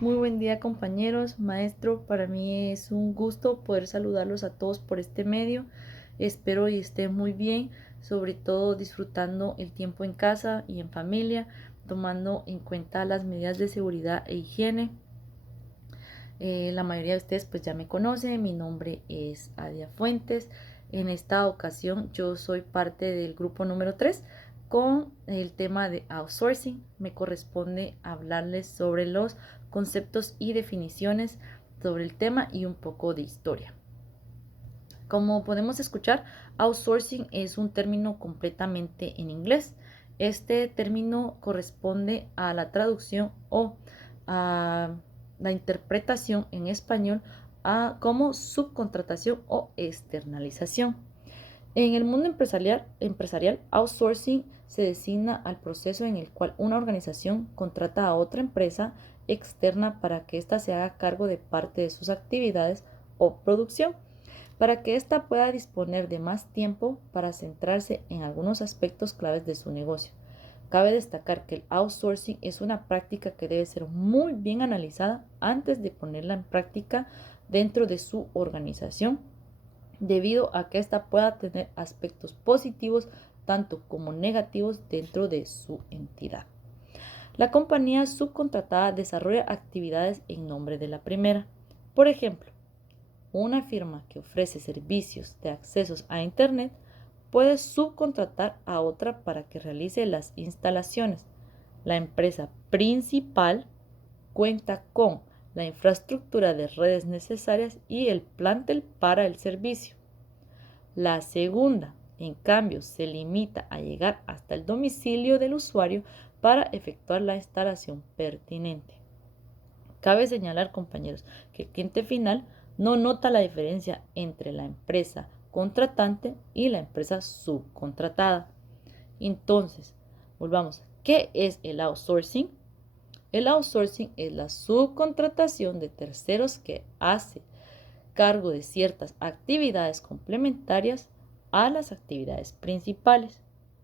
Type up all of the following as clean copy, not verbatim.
Muy buen día compañeros, maestro, para mí es un gusto poder saludarlos a todos por este medio. Espero y estén muy bien, sobre todo disfrutando el tiempo en casa y en familia, tomando en cuenta las medidas de seguridad e higiene. La mayoría de ustedes pues ya me conocen, mi nombre es Adia Fuentes. En esta ocasión yo soy parte del grupo número 3 con el tema de outsourcing. Me corresponde hablarles sobre los conceptos y definiciones sobre el tema y un poco de historia. Como podemos escuchar, outsourcing es un término completamente en inglés. Este término corresponde a la traducción o a la interpretación en español como subcontratación o externalización. En el mundo empresarial, outsourcing se designa al proceso en el cual una organización contrata a otra empresa externa para que ésta se haga cargo de parte de sus actividades o producción, para que ésta pueda disponer de más tiempo para centrarse en algunos aspectos claves de su negocio. Cabe destacar que el outsourcing es una práctica que debe ser muy bien analizada antes de ponerla en práctica dentro de su organización, debido a que ésta pueda tener aspectos positivos tanto como negativos dentro de su entidad. La compañía subcontratada desarrolla actividades en nombre de la primera. Por ejemplo, una firma que ofrece servicios de accesos a Internet puede subcontratar a otra para que realice las instalaciones. La empresa principal cuenta con la infraestructura de redes necesarias y el plantel para el servicio. La segunda, en cambio, se limita a llegar hasta el domicilio del usuario para efectuar la instalación pertinente. Cabe señalar, compañeros, que el cliente final no nota la diferencia entre la empresa contratante y la empresa subcontratada. Entonces, volvamos. ¿Qué es el outsourcing? El outsourcing es la subcontratación de terceros que hace cargo de ciertas actividades complementarias a las actividades principales.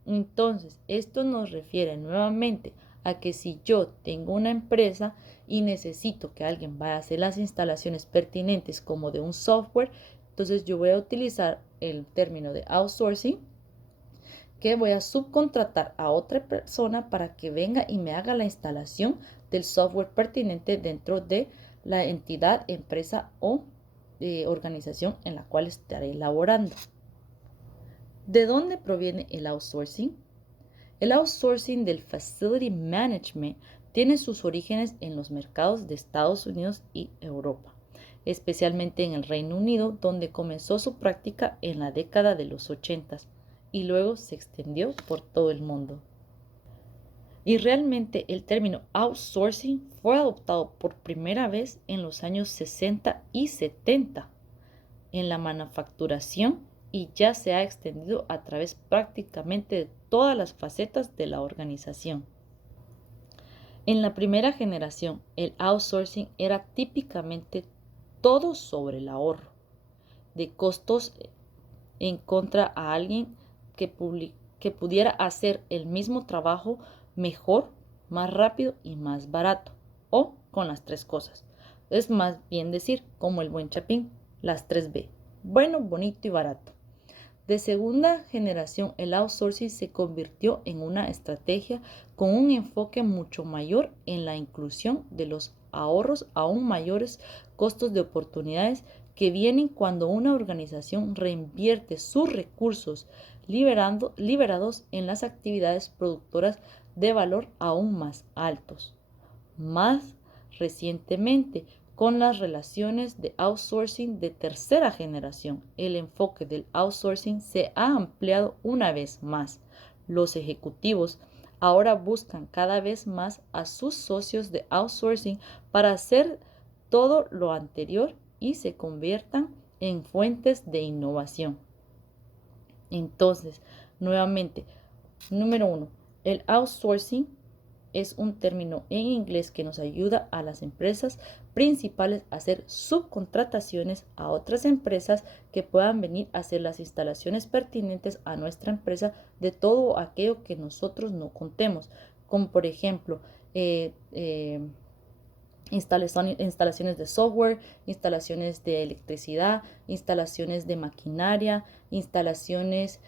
Entonces, esto nos refiere nuevamente a que si yo tengo una empresa y necesito que alguien vaya a hacer las instalaciones pertinentes como de un software, entonces yo voy a utilizar el término de outsourcing, que voy a subcontratar a otra persona para que venga y me haga la instalación del software pertinente dentro de la entidad, empresa o organización en la cual estaré laborando. ¿De dónde proviene el outsourcing? El outsourcing del Facility Management tiene sus orígenes en los mercados de Estados Unidos y Europa, especialmente en el Reino Unido, donde comenzó su práctica en la década de los 80 y luego se extendió por todo el mundo. Y realmente el término outsourcing fue adoptado por primera vez en los años 60 y 70 en la manufacturación y ya se ha extendido a través prácticamente de todas las facetas de la organización. En la primera generación, el outsourcing era típicamente todo sobre el ahorro de costos en contra a alguien que pudiera hacer el mismo trabajo mejor, más rápido y más barato, o con las tres cosas. Es más bien decir, como el buen Chapín, las 3 B: bueno, bonito y barato. De segunda generación, el outsourcing se convirtió en una estrategia con un enfoque mucho mayor en la inclusión de los ahorros aún mayores costos de oportunidades que vienen cuando una organización reinvierte sus recursos liberados en las actividades productoras de valor aún más altos. Más recientemente, con las relaciones de outsourcing de tercera generación, el enfoque del outsourcing se ha ampliado una vez más. Los ejecutivos ahora buscan cada vez más a sus socios de outsourcing para hacer todo lo anterior y se conviertan en fuentes de innovación. Entonces, nuevamente, número 1, el outsourcing es un término en inglés que nos ayuda a las empresas principales a hacer subcontrataciones a otras empresas que puedan venir a hacer las instalaciones pertinentes a nuestra empresa de todo aquello que nosotros no contemos, como por ejemplo instalaciones de software, instalaciones de electricidad, instalaciones de maquinaria, instalaciones,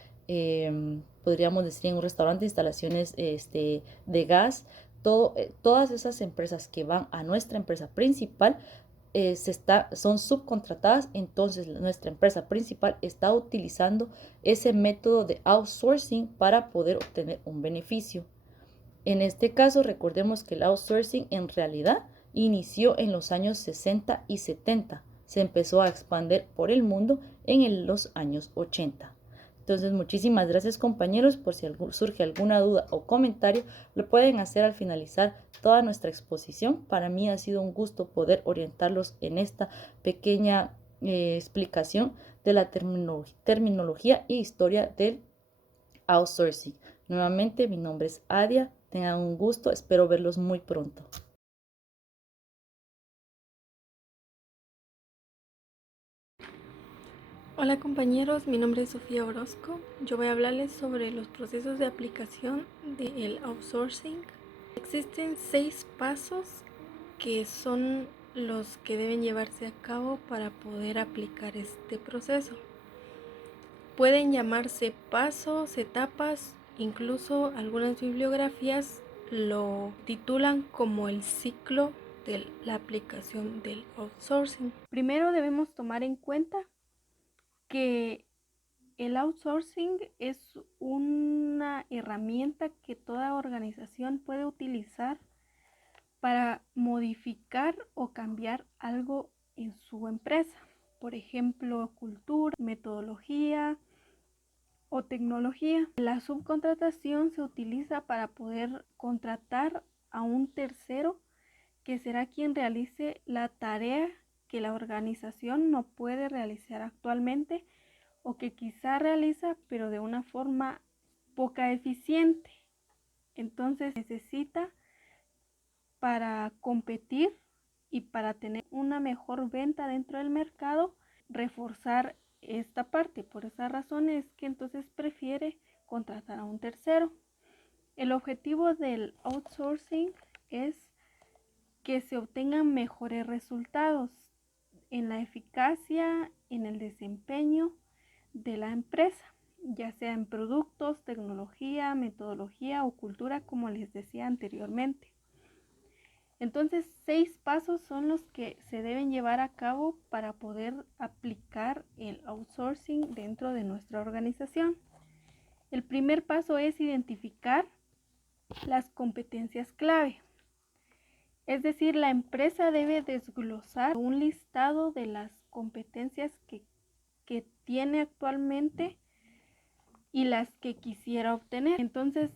podríamos decir en un restaurante, instalaciones de gas. Todas esas empresas que van a nuestra empresa principal son subcontratadas. Entonces nuestra empresa principal está utilizando ese método de outsourcing para poder obtener un beneficio. En este caso, recordemos que el outsourcing en realidad inició en los años 60 y 70. Se empezó a expandir por el mundo en los años 80. Entonces, muchísimas gracias, compañeros. Por si surge alguna duda o comentario, lo pueden hacer al finalizar toda nuestra exposición. Para mí ha sido un gusto poder orientarlos en esta pequeña explicación de la terminología e historia del outsourcing. Nuevamente, mi nombre es Adia. Tengan un gusto. Espero verlos muy pronto. Hola compañeros, mi nombre es Sofía Orozco. Yo voy a hablarles sobre los procesos de aplicación del outsourcing. Existen 6 pasos que son los que deben llevarse a cabo para poder aplicar este proceso. Pueden llamarse pasos, etapas, incluso algunas bibliografías lo titulan como el ciclo de la aplicación del outsourcing. Primero debemos tomar en cuenta que el outsourcing es una herramienta que toda organización puede utilizar para modificar o cambiar algo en su empresa. Por ejemplo, cultura, metodología o tecnología. La subcontratación se utiliza para poder contratar a un tercero que será quien realice la tarea que la organización no puede realizar actualmente o que quizá realiza pero de una forma poca eficiente. Entonces necesita, para competir y para tener una mejor venta dentro del mercado, reforzar esta parte. Por esa razón es que entonces prefiere contratar a un tercero. El objetivo del outsourcing es que se obtengan mejores resultados en la eficacia, en el desempeño de la empresa, ya sea en productos, tecnología, metodología o cultura, como les decía anteriormente. Entonces, 6 pasos son los que se deben llevar a cabo para poder aplicar el outsourcing dentro de nuestra organización. El primer paso es identificar las competencias clave. Es decir, la empresa debe desglosar un listado de las competencias que tiene actualmente y las que quisiera obtener. Entonces,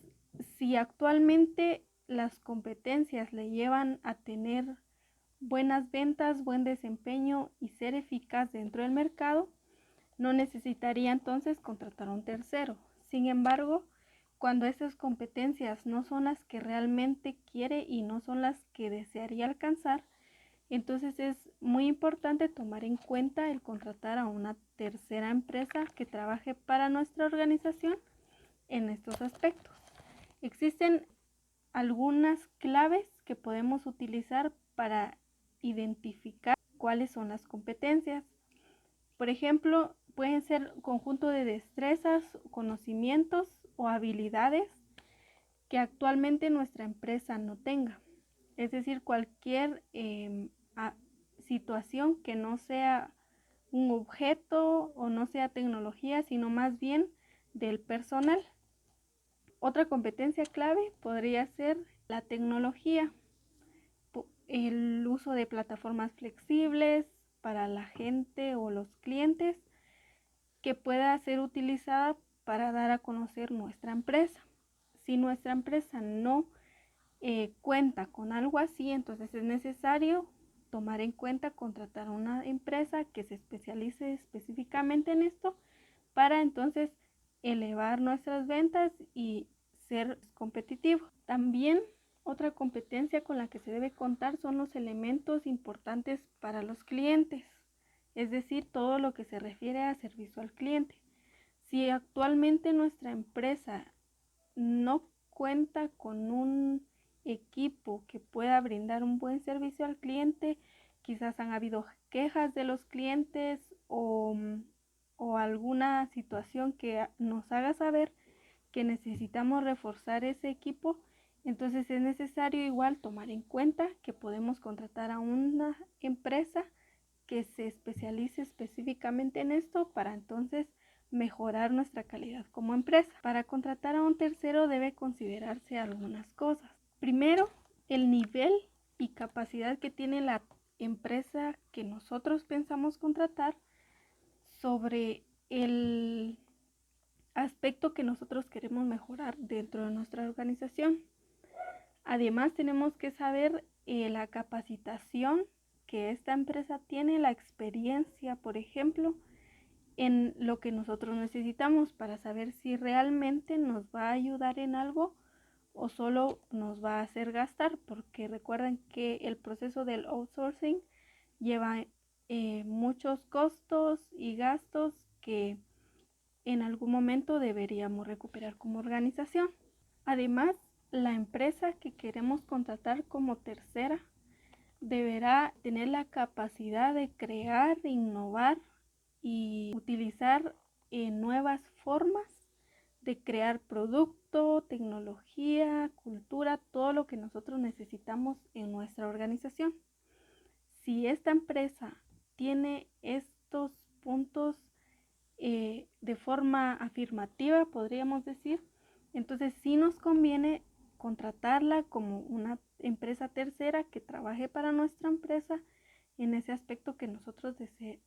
si actualmente las competencias le llevan a tener buenas ventas, buen desempeño y ser eficaz dentro del mercado, no necesitaría entonces contratar a un tercero. Sin embargo, cuando esas competencias no son las que realmente quiere y no son las que desearía alcanzar, entonces es muy importante tomar en cuenta el contratar a una tercera empresa que trabaje para nuestra organización en estos aspectos. Existen algunas claves que podemos utilizar para identificar cuáles son las competencias. Por ejemplo, pueden ser conjunto de destrezas, conocimientos o habilidades que actualmente nuestra empresa no tenga. Es decir, cualquier situación que no sea un objeto o no sea tecnología, sino más bien del personal. Otra competencia clave podría ser la tecnología, el uso de plataformas flexibles para la gente o los clientes que pueda ser utilizada para dar a conocer nuestra empresa. Si nuestra empresa no cuenta con algo así, entonces es necesario tomar en cuenta contratar a una empresa que se especialice específicamente en esto para entonces elevar nuestras ventas y ser competitivo. También otra competencia con la que se debe contar son los elementos importantes para los clientes, es decir, todo lo que se refiere a servicio al cliente. Si actualmente nuestra empresa no cuenta con un equipo que pueda brindar un buen servicio al cliente. Quizás han habido quejas de los clientes o alguna situación que nos haga saber que necesitamos reforzar ese equipo. Entonces es necesario igual tomar en cuenta que podemos contratar a una empresa que se especialice específicamente en esto para entonces mejorar nuestra calidad como empresa. Para contratar a un tercero debe considerarse algunas cosas. Primero, el nivel y capacidad que tiene la empresa que nosotros pensamos contratar sobre el aspecto que nosotros queremos mejorar dentro de nuestra organización. Además, tenemos que saber la capacitación que esta empresa tiene, la experiencia, por ejemplo, en lo que nosotros necesitamos para saber si realmente nos va a ayudar en algo o solo nos va a hacer gastar, porque recuerden que el proceso del outsourcing lleva muchos costos y gastos que en algún momento deberíamos recuperar como organización. Además, la empresa que queremos contratar como tercera deberá tener la capacidad de crear, innovar y utilizar nuevas formas de crear producto, tecnología, cultura, todo lo que nosotros necesitamos en nuestra organización. Si esta empresa tiene estos puntos de forma afirmativa, podríamos decir, entonces sí nos conviene contratarla como una empresa tercera que trabaje para nuestra empresa en ese aspecto que nosotros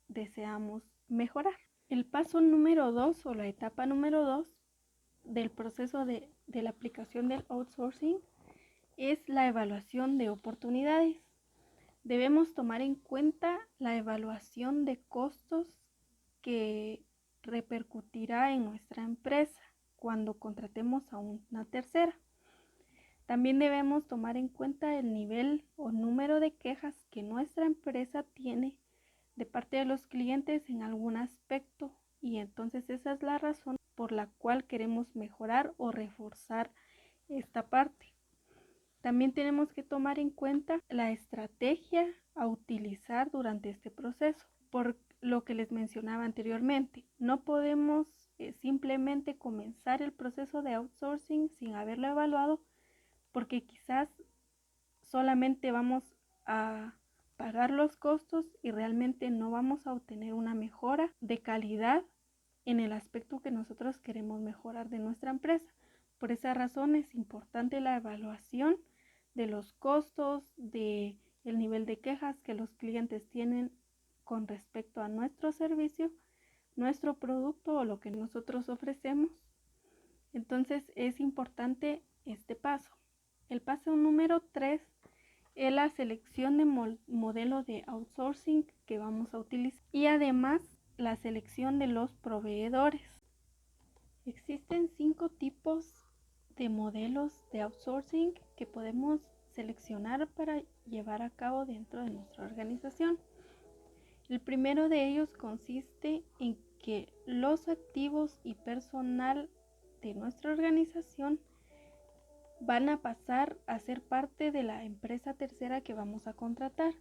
deseamos mejorar. El paso número 2 o la etapa número 2 del proceso de la aplicación del outsourcing es la evaluación de oportunidades. Debemos tomar en cuenta la evaluación de costos que repercutirá en nuestra empresa cuando contratemos a una tercera. También debemos tomar en cuenta el nivel o número de quejas que nuestra empresa tiene de parte de los clientes en algún aspecto, y entonces esa es la razón por la cual queremos mejorar o reforzar esta parte. También tenemos que tomar en cuenta la estrategia a utilizar durante este proceso. Por lo que les mencionaba anteriormente, no podemos simplemente comenzar el proceso de outsourcing sin haberlo evaluado, porque quizás solamente vamos a pagar los costos y realmente no vamos a obtener una mejora de calidad en el aspecto que nosotros queremos mejorar de nuestra empresa. Por esa razón es importante la evaluación de los costos, de el nivel de quejas que los clientes tienen con respecto a nuestro servicio, nuestro producto o lo que nosotros ofrecemos. Entonces es importante este paso. El paso número 3 es la selección de modelo de outsourcing que vamos a utilizar y además la selección de los proveedores. Existen 5 tipos de modelos de outsourcing que podemos seleccionar para llevar a cabo dentro de nuestra organización. El primero de ellos consiste en que los activos y personal de nuestra organización van a pasar a ser parte de la empresa tercera que vamos a contratar.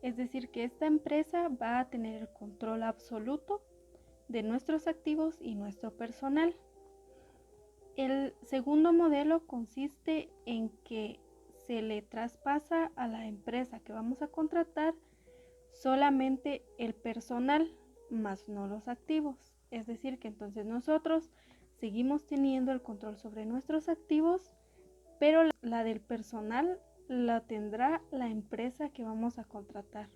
Es decir, que esta empresa va a tener el control absoluto de nuestros activos y nuestro personal. El segundo modelo consiste en que se le traspasa a la empresa que vamos a contratar solamente el personal, más no los activos. Es decir, que entonces nosotros seguimos teniendo el control sobre nuestros activos, pero la del personal la tendrá la empresa que vamos a contratar.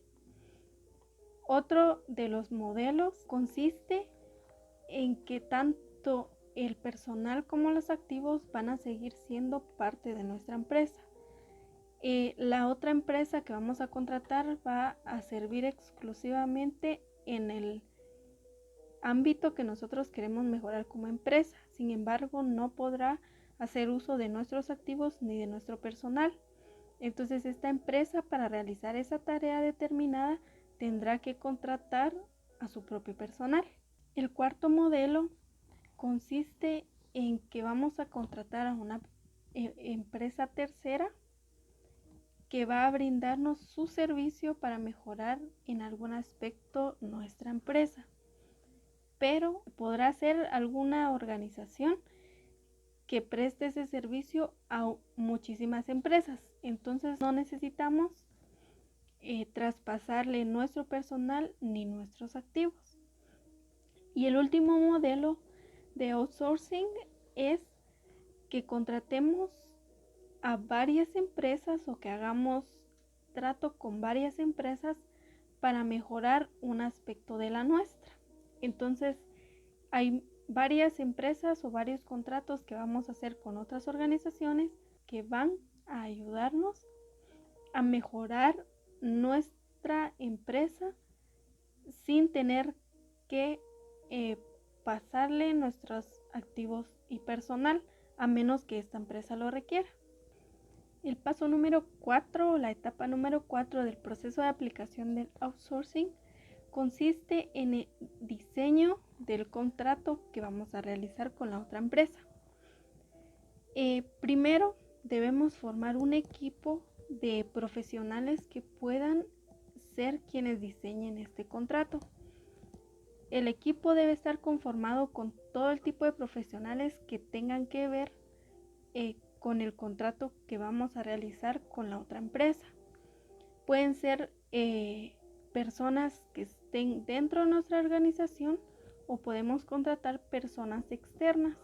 Otro de los modelos consiste en que tanto el personal como los activos van a seguir siendo parte de nuestra empresa. La otra empresa que vamos a contratar va a servir exclusivamente en el ámbito que nosotros queremos mejorar como empresa. Sin embargo, no podrá hacer uso de nuestros activos ni de nuestro personal. Entonces, esta empresa, para realizar esa tarea determinada, tendrá que contratar a su propio personal. El cuarto modelo consiste en que vamos a contratar a una empresa tercera que va a brindarnos su servicio para mejorar en algún aspecto nuestra empresa. Pero podrá ser alguna organización que preste ese servicio a muchísimas empresas. Entonces no necesitamos traspasarle nuestro personal ni nuestros activos. Y el último modelo de outsourcing es que contratemos a varias empresas o que hagamos trato con varias empresas para mejorar un aspecto de la nuestra. Entonces hay varias empresas o varios contratos que vamos a hacer con otras organizaciones que van a ayudarnos a mejorar nuestra empresa sin tener que pasarle nuestros activos y personal, a menos que esta empresa lo requiera. El paso número 4, la etapa número 4 del proceso de aplicación del outsourcing consiste en el diseño del contrato que vamos a realizar con la otra empresa. Primero debemos formar un equipo de profesionales que puedan ser quienes diseñen este contrato. El equipo debe estar conformado con todo el tipo de profesionales que tengan que ver con el contrato que vamos a realizar con la otra empresa. Pueden ser personas que estén dentro de nuestra organización o podemos contratar personas externas.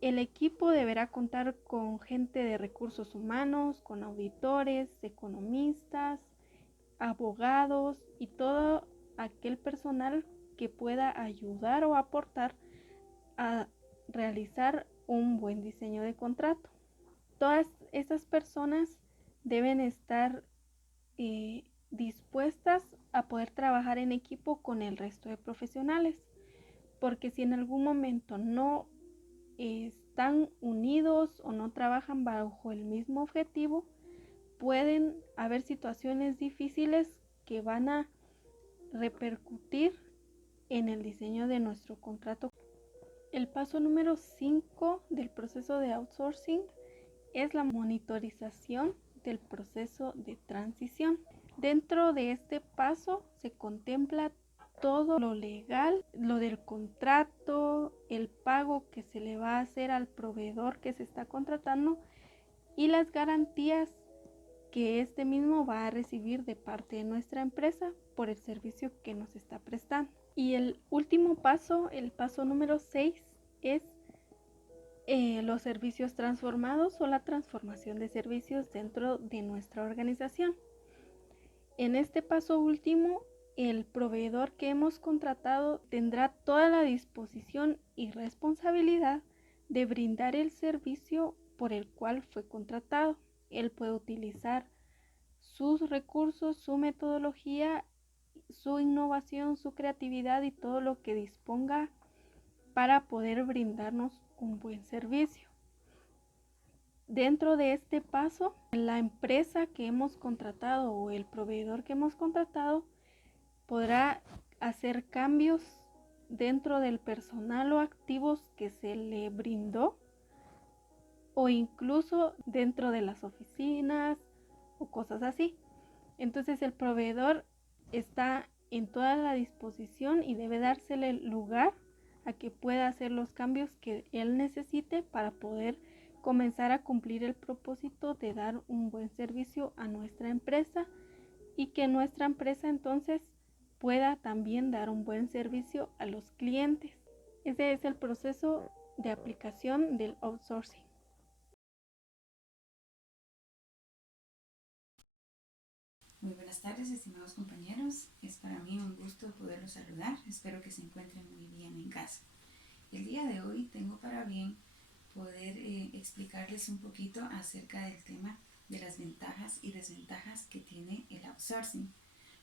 El equipo deberá contar con gente de recursos humanos, con auditores, economistas, abogados y todo aquel personal que pueda ayudar o aportar a realizar un buen diseño de contrato. Todas esas personas deben estar dispuestas a poder trabajar en equipo con el resto de profesionales, porque si en algún momento no están unidos o no trabajan bajo el mismo objetivo, pueden haber situaciones difíciles que van a repercutir en el diseño de nuestro contrato. El paso número 5 del proceso de outsourcing es la monitorización del proceso de transición. Dentro de este paso se contempla todo lo legal, lo del contrato, el pago que se le va a hacer al proveedor que se está contratando y las garantías que este mismo va a recibir de parte de nuestra empresa por el servicio que nos está prestando. Y el último paso, el paso número 6, es los servicios transformados o la transformación de servicios dentro de nuestra organización. En este paso último, el proveedor que hemos contratado tendrá toda la disposición y responsabilidad de brindar el servicio por el cual fue contratado. Él puede utilizar sus recursos, su metodología, su innovación, su creatividad y todo lo que disponga para poder brindarnos un buen servicio. Dentro de este paso, la empresa que hemos contratado o el proveedor que hemos contratado podrá hacer cambios dentro del personal o activos que se le brindó o incluso dentro de las oficinas o cosas así. Entonces el proveedor está en toda la disposición y debe dársele lugar a que pueda hacer los cambios que él necesite para poder comenzar a cumplir el propósito de dar un buen servicio a nuestra empresa y que nuestra empresa entonces pueda también dar un buen servicio a los clientes. Ese es el proceso de aplicación del outsourcing. Muy buenas tardes, estimados compañeros. Es para mí un gusto poderlos saludar. Espero que se encuentren muy bien en casa. El día de hoy tengo para bien poder explicarles un poquito acerca del tema de las ventajas y desventajas que tiene el outsourcing.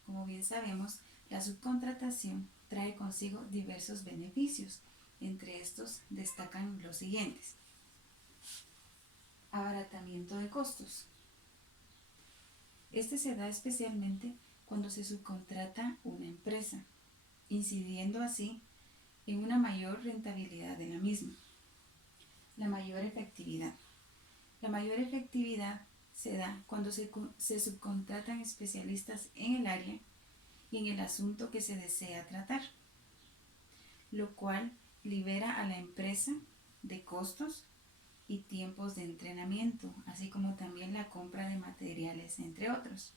Como bien sabemos, la subcontratación trae consigo diversos beneficios. Entre estos destacan los siguientes: abaratamiento de costos. Este se da especialmente cuando se subcontrata una empresa, incidiendo así en una mayor rentabilidad de la misma. La mayor efectividad. La mayor efectividad se da cuando se subcontratan especialistas en el área y en el asunto que se desea tratar, lo cual libera a la empresa de costos y tiempos de entrenamiento, así como también la compra de materiales, entre otros.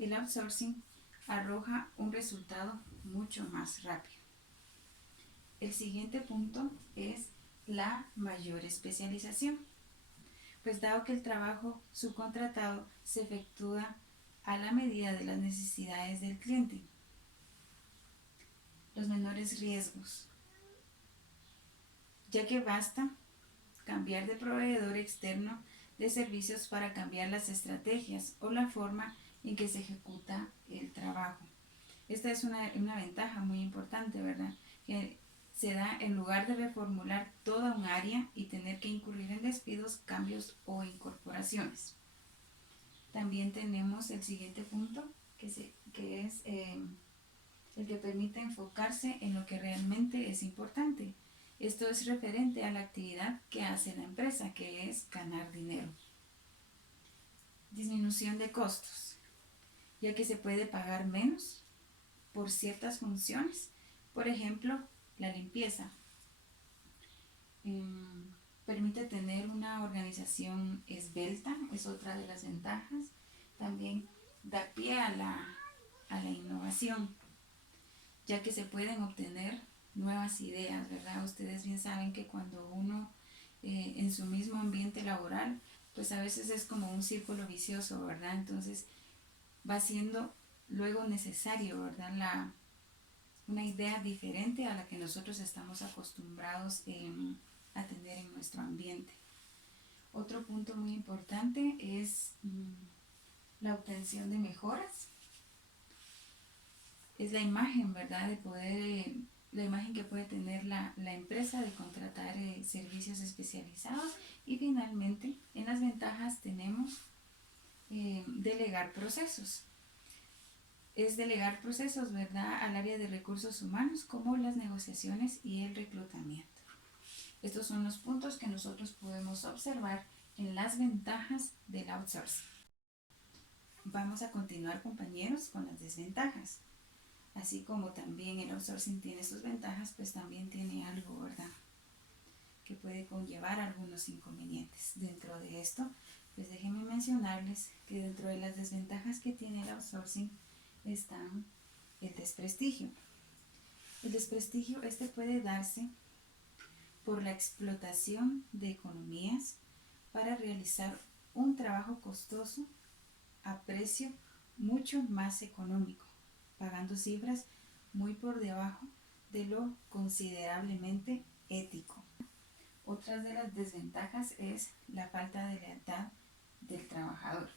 El outsourcing arroja un resultado mucho más rápido. El siguiente punto es la mayor especialización, pues dado que el trabajo subcontratado se efectúa a la medida de las necesidades del cliente. Los menores riesgos, ya que basta cambiar de proveedor externo de servicios para cambiar las estrategias o la forma en que se ejecuta el trabajo. Esta es una ventaja muy importante, ¿verdad? Que se da en lugar de reformular toda un área y tener que incurrir en despidos, cambios o incorporaciones. También tenemos el siguiente punto, que es el que permite enfocarse en lo que realmente es importante. Esto es referente a la actividad que hace la empresa, que es ganar dinero. Disminución de costos, ya que se puede pagar menos por ciertas funciones. Por ejemplo, la limpieza. Permite tener una organización esbelta, es otra de las ventajas. También da pie a la innovación, ya que se pueden obtener nuevas ideas, ¿verdad? Ustedes bien saben que cuando uno en su mismo ambiente laboral, pues a veces es como un círculo vicioso, ¿verdad? Entonces va siendo luego necesario, ¿verdad? Una idea diferente a la que nosotros estamos acostumbrados a tener en nuestro ambiente. Otro punto muy importante es la obtención de mejoras. Es la imagen, ¿verdad? De poder, la imagen que puede tener la empresa de contratar servicios especializados. Y finalmente, en las ventajas tenemos delegar procesos. Es delegar procesos, ¿verdad?, al área de recursos humanos, como las negociaciones y el reclutamiento. Estos son los puntos que nosotros podemos observar en las ventajas del outsourcing. Vamos a continuar, compañeros, con las desventajas. Así como también el outsourcing tiene sus ventajas, pues también tiene algo, ¿verdad?, que puede conllevar algunos inconvenientes. Dentro de esto, pues déjenme mencionarles que dentro de las desventajas que tiene el outsourcing están el desprestigio. El desprestigio puede darse por la explotación de economías para realizar un trabajo costoso a precio mucho más económico, pagando cifras muy por debajo de lo considerablemente ético. Otra de las desventajas es la falta de lealtad del trabajador,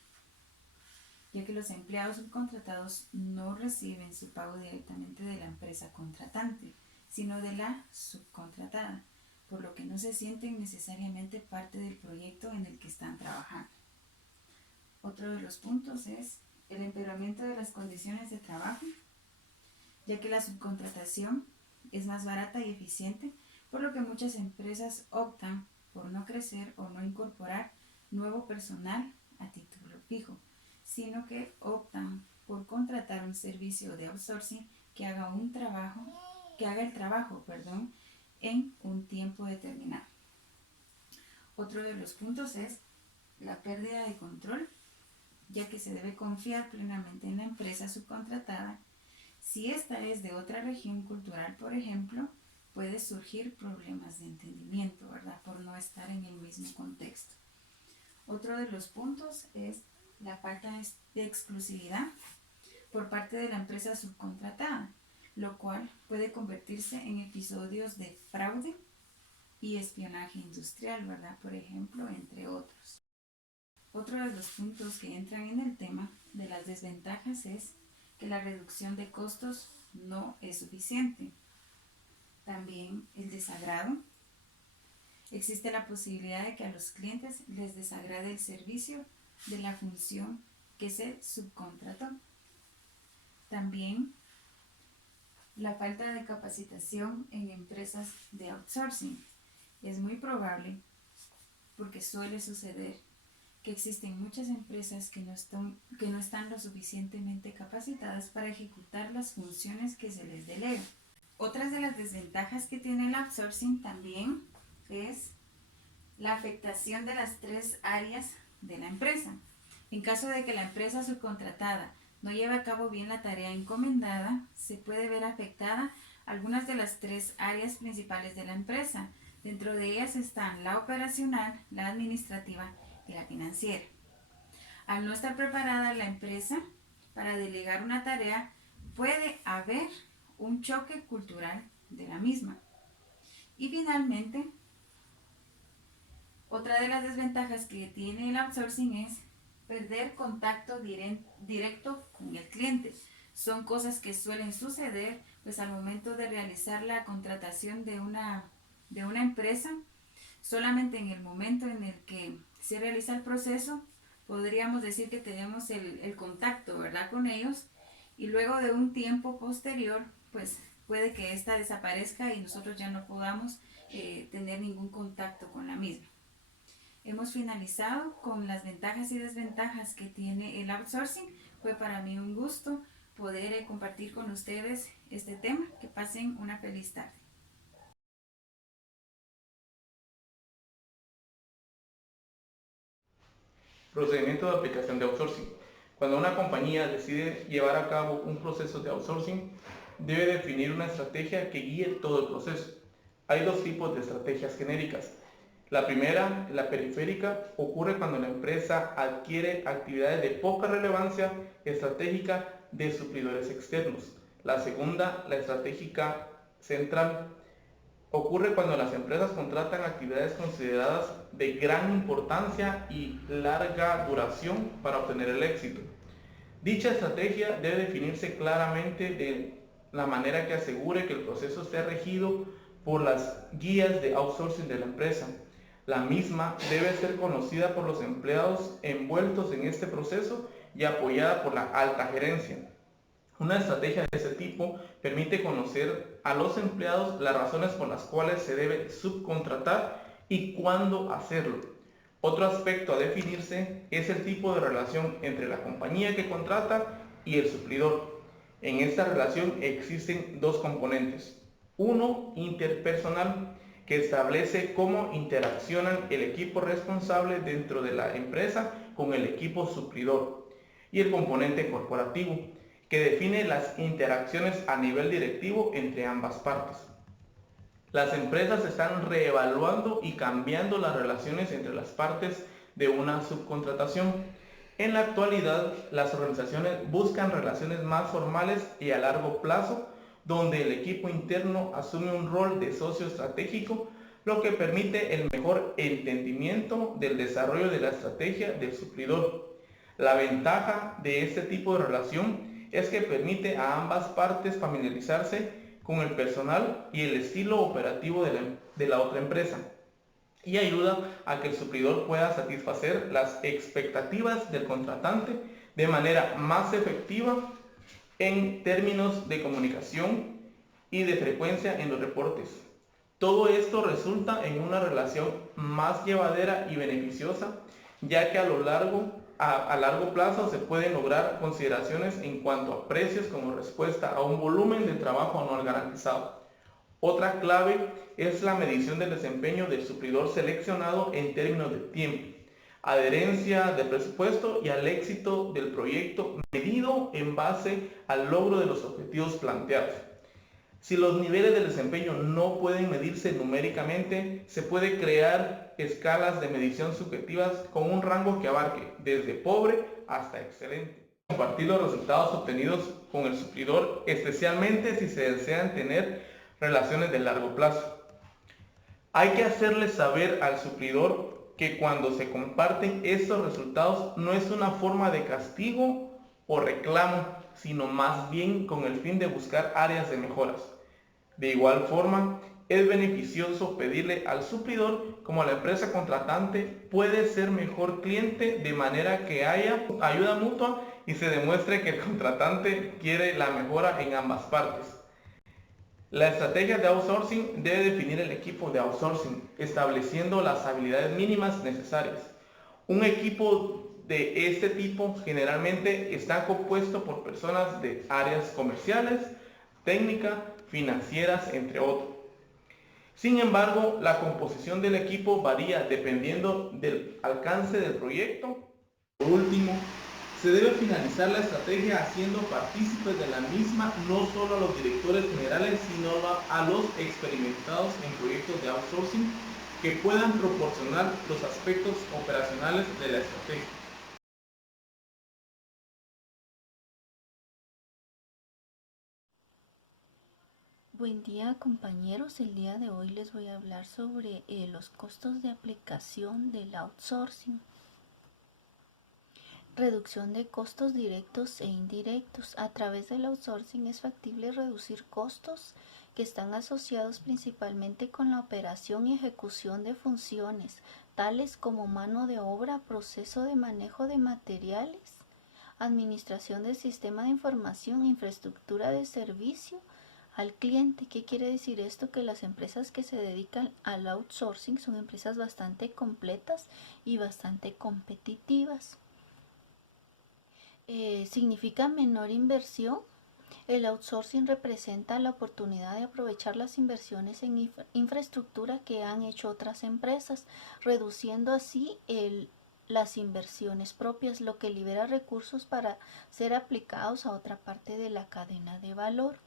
ya que los empleados subcontratados no reciben su pago directamente de la empresa contratante, sino de la subcontratada, por lo que no se sienten necesariamente parte del proyecto en el que están trabajando. Otro de los puntos es el empeoramiento de las condiciones de trabajo, ya que la subcontratación es más barata y eficiente, por lo que muchas empresas optan por no crecer o no incorporar nuevo personal a título fijo, sino que optan por contratar un servicio de outsourcing que haga el trabajo en un tiempo determinado. Otro de los puntos es la pérdida de control, ya que se debe confiar plenamente en la empresa subcontratada. Si esta es de otra región cultural, por ejemplo, puede surgir problemas de entendimiento, ¿verdad?, por no estar en el mismo contexto. Otro de los puntos es la falta de exclusividad por parte de la empresa subcontratada, lo cual puede convertirse en episodios de fraude y espionaje industrial, ¿verdad?, por ejemplo, entre otros. Otro de los puntos que entran en el tema de las desventajas es que la reducción de costos no es suficiente. También el desagrado. Existe la posibilidad de que a los clientes les desagrade el servicio de la función que se subcontrató. También la falta de capacitación en empresas de outsourcing. Es muy probable, porque suele suceder, que existen muchas empresas que no están lo suficientemente capacitadas para ejecutar las funciones que se les delega. Otras de las desventajas que tiene el outsourcing también es la afectación de las 3 áreas de la empresa. En caso de que la empresa subcontratada no lleve a cabo bien la tarea encomendada, se puede ver afectada algunas de las 3 áreas principales de la empresa. Dentro de ellas están la operacional, la administrativa y la financiera. Al no estar preparada la empresa para delegar una tarea, puede haber un choque cultural de la misma. Y finalmente, otra de las desventajas que tiene el outsourcing es perder contacto directo con el cliente. Son cosas que suelen suceder pues al momento de realizar la contratación de una empresa. Solamente en el momento en el que se realiza el proceso, podríamos decir que tenemos el contacto, ¿verdad?, con ellos, y luego de un tiempo posterior, pues puede que ésta desaparezca y nosotros ya no podamos tener ningún contacto con la misma. Hemos finalizado con las ventajas y desventajas que tiene el outsourcing. Fue para mí un gusto poder compartir con ustedes este tema. Que pasen una feliz tarde. Procedimiento de aplicación de outsourcing. Cuando una compañía decide llevar a cabo un proceso de outsourcing, debe definir una estrategia que guíe todo el proceso. Hay 2 tipos de estrategias genéricas. La primera, la periférica, ocurre cuando la empresa adquiere actividades de poca relevancia estratégica de suplidores externos. La segunda, la estratégica central, ocurre cuando las empresas contratan actividades consideradas de gran importancia y larga duración para obtener el éxito. Dicha estrategia debe definirse claramente de la manera que asegure que el proceso esté regido por las guías de outsourcing de la empresa. La misma debe ser conocida por los empleados envueltos en este proceso y apoyada por la alta gerencia. Una estrategia de ese tipo permite conocer a los empleados las razones por las cuales se debe subcontratar y cuándo hacerlo. Otro aspecto a definirse es el tipo de relación entre la compañía que contrata y el suplidor. En esta relación existen 2 componentes. Uno, interpersonal, que establece cómo interaccionan el equipo responsable dentro de la empresa con el equipo suplidor. Y el componente corporativo, que define las interacciones a nivel directivo entre ambas partes. Las empresas están reevaluando y cambiando las relaciones entre las partes de una subcontratación. En la actualidad, las organizaciones buscan relaciones más formales y a largo plazo, donde el equipo interno asume un rol de socio estratégico, lo que permite el mejor entendimiento del desarrollo de la estrategia del suplidor. La ventaja de este tipo de relación es que permite a ambas partes familiarizarse con el personal y el estilo operativo de la otra empresa, y ayuda a que el suplidor pueda satisfacer las expectativas del contratante de manera más efectiva en términos de comunicación y de frecuencia en los reportes. Todo esto resulta en una relación más llevadera y beneficiosa, ya que a largo plazo se pueden lograr consideraciones en cuanto a precios como respuesta a un volumen de trabajo anual garantizado. Otra clave es la medición del desempeño del suplidor seleccionado en términos de tiempo, adherencia del presupuesto y al éxito del proyecto medido en base al logro de los objetivos planteados. Si los niveles de desempeño no pueden medirse numéricamente, se puede crear escalas de medición subjetivas con un rango que abarque desde pobre hasta excelente. Compartir los resultados obtenidos con el suplidor, especialmente si se desean tener relaciones de largo plazo. Hay que hacerle saber al suplidor que cuando se comparten estos resultados no es una forma de castigo o reclamo, sino más bien con el fin de buscar áreas de mejoras. De igual forma, es beneficioso pedirle al suplidor como a la empresa contratante puede ser mejor cliente, de manera que haya ayuda mutua y se demuestre que el contratante quiere la mejora en ambas partes. La estrategia de outsourcing debe definir el equipo de outsourcing, estableciendo las habilidades mínimas necesarias. Un equipo de este tipo generalmente está compuesto por personas de áreas comerciales, técnicas, financieras, entre otros. Sin embargo, la composición del equipo varía dependiendo del alcance del proyecto. Por último, se debe finalizar la estrategia haciendo partícipes de la misma no solo a los directores generales, sino a los experimentados en proyectos de outsourcing que puedan proporcionar los aspectos operacionales de la estrategia. Buen día compañeros, el día de hoy les voy a hablar sobre los costos de aplicación del outsourcing. Reducción de costos directos e indirectos. A través del outsourcing es factible reducir costos que están asociados principalmente con la operación y ejecución de funciones, tales como mano de obra, proceso de manejo de materiales, administración del sistema de información, infraestructura de servicio al cliente. ¿Qué quiere decir esto? Que las empresas que se dedican al outsourcing son empresas bastante completas y bastante competitivas. Significa menor inversión. El outsourcing representa la oportunidad de aprovechar las inversiones en infraestructura que han hecho otras empresas, reduciendo así las inversiones propias, lo que libera recursos para ser aplicados a otra parte de la cadena de valor.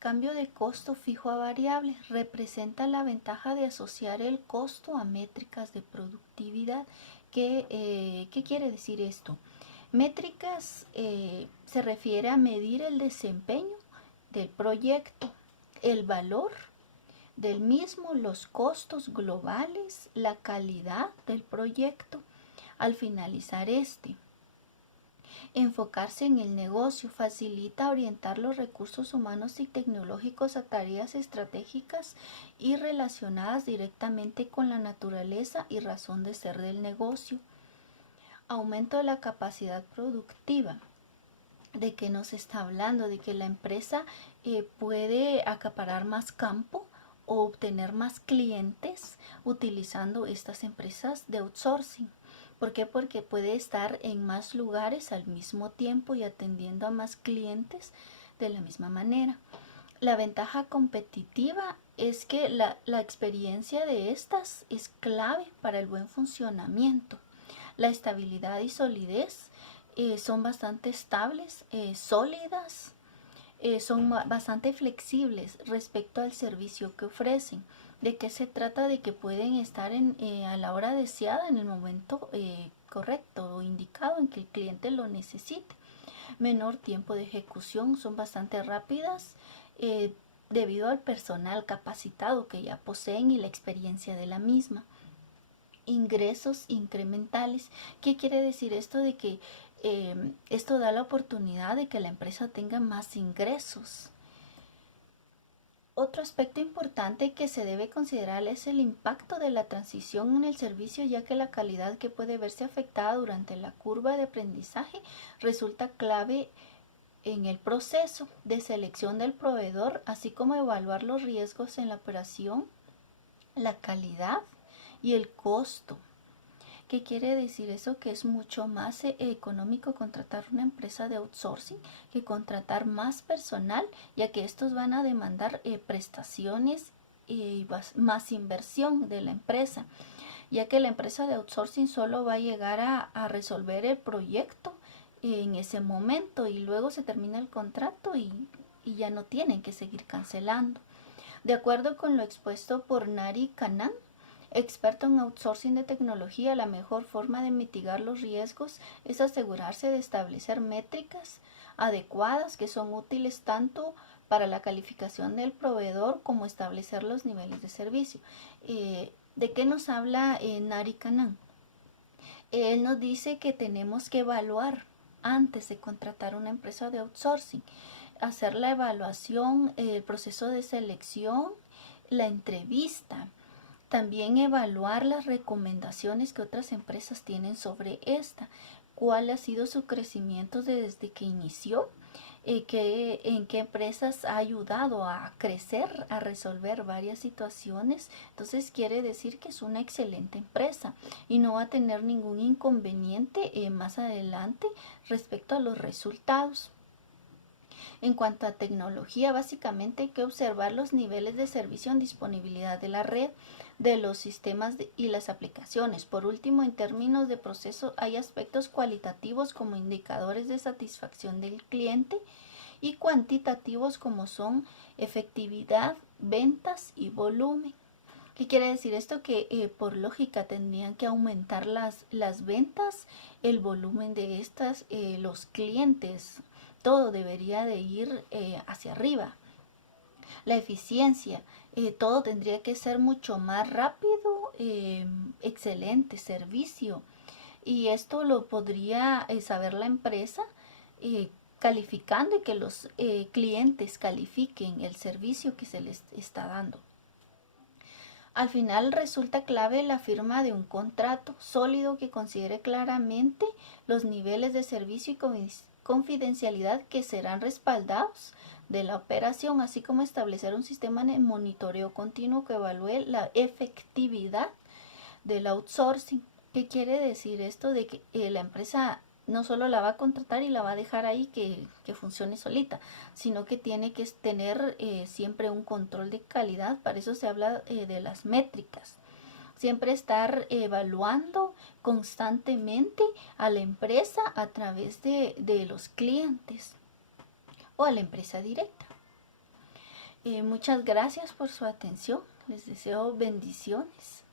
Cambio de costo fijo a variable. Representa la ventaja de asociar el costo a métricas de productividad. ¿Qué quiere decir esto? Métricas se refiere a medir el desempeño del proyecto, el valor del mismo, los costos globales, la calidad del proyecto al finalizar este. Enfocarse en el negocio facilita orientar los recursos humanos y tecnológicos a tareas estratégicas y relacionadas directamente con la naturaleza y razón de ser del negocio. Aumento de la capacidad productiva. ¿De qué nos está hablando? De que la empresa puede acaparar más campo o obtener más clientes utilizando estas empresas de outsourcing. ¿Por qué? Porque puede estar en más lugares al mismo tiempo y atendiendo a más clientes de la misma manera. La ventaja competitiva es que la experiencia de estas es clave para el buen funcionamiento. La estabilidad y solidez son bastante estables, sólidas, son bastante flexibles respecto al servicio que ofrecen. ¿De qué se trata? De que pueden estar a la hora deseada, en el momento correcto o indicado en que el cliente lo necesite. Menor tiempo de ejecución, son bastante rápidas debido al personal capacitado que ya poseen y la experiencia de la misma. Ingresos incrementales. ¿Qué quiere decir esto? De que esto da la oportunidad de que la empresa tenga más ingresos. Otro aspecto importante que se debe considerar es el impacto de la transición en el servicio, ya que la calidad que puede verse afectada durante la curva de aprendizaje resulta clave en el proceso de selección del proveedor, así como evaluar los riesgos en la operación, la calidad y el costo. ¿Qué quiere decir eso? Que es mucho más económico contratar una empresa de outsourcing que contratar más personal, ya que estos van a demandar prestaciones y más inversión de la empresa, ya que la empresa de outsourcing solo va a llegar a resolver el proyecto en ese momento y luego se termina el contrato y ya no tienen que seguir cancelando. De acuerdo con lo expuesto por Nari Kanan, experto en outsourcing de tecnología, la mejor forma de mitigar los riesgos es asegurarse de establecer métricas adecuadas que son útiles tanto para la calificación del proveedor como establecer los niveles de servicio. ¿De qué nos habla Nari Kanan? Él nos dice que tenemos que evaluar antes de contratar una empresa de outsourcing, hacer la evaluación, el proceso de selección, la entrevista. También evaluar las recomendaciones que otras empresas tienen sobre esta, cuál ha sido su crecimiento desde que inició en qué empresas ha ayudado a crecer, a resolver varias situaciones. Entonces quiere decir que es una excelente empresa y no va a tener ningún inconveniente más adelante respecto a los resultados. En cuanto a tecnología, básicamente hay que observar los niveles de servicio en disponibilidad de la red, de los sistemas y las aplicaciones. Por último, en términos de proceso, hay aspectos cualitativos como indicadores de satisfacción del cliente y cuantitativos como son efectividad, ventas y volumen. ¿Qué quiere decir esto? Que por lógica tendrían que aumentar las ventas, el volumen de estas, los clientes, todo debería de ir hacia arriba. La eficiencia, todo tendría que ser mucho más rápido, excelente servicio. Y esto lo podría saber la empresa calificando y que los clientes califiquen el servicio que se les está dando. Al final resulta clave la firma de un contrato sólido que considere claramente los niveles de servicio y confidencialidad que serán respaldados de la operación, así como establecer un sistema de monitoreo continuo que evalúe la efectividad del outsourcing. ¿Qué quiere decir esto? De que la empresa no solo la va a contratar y la va a dejar ahí que funcione solita, sino que tiene que tener siempre un control de calidad. Para eso se habla de las métricas. Siempre estar evaluando constantemente a la empresa a través de los clientes o a la empresa directa. Muchas gracias por su atención. Les deseo bendiciones.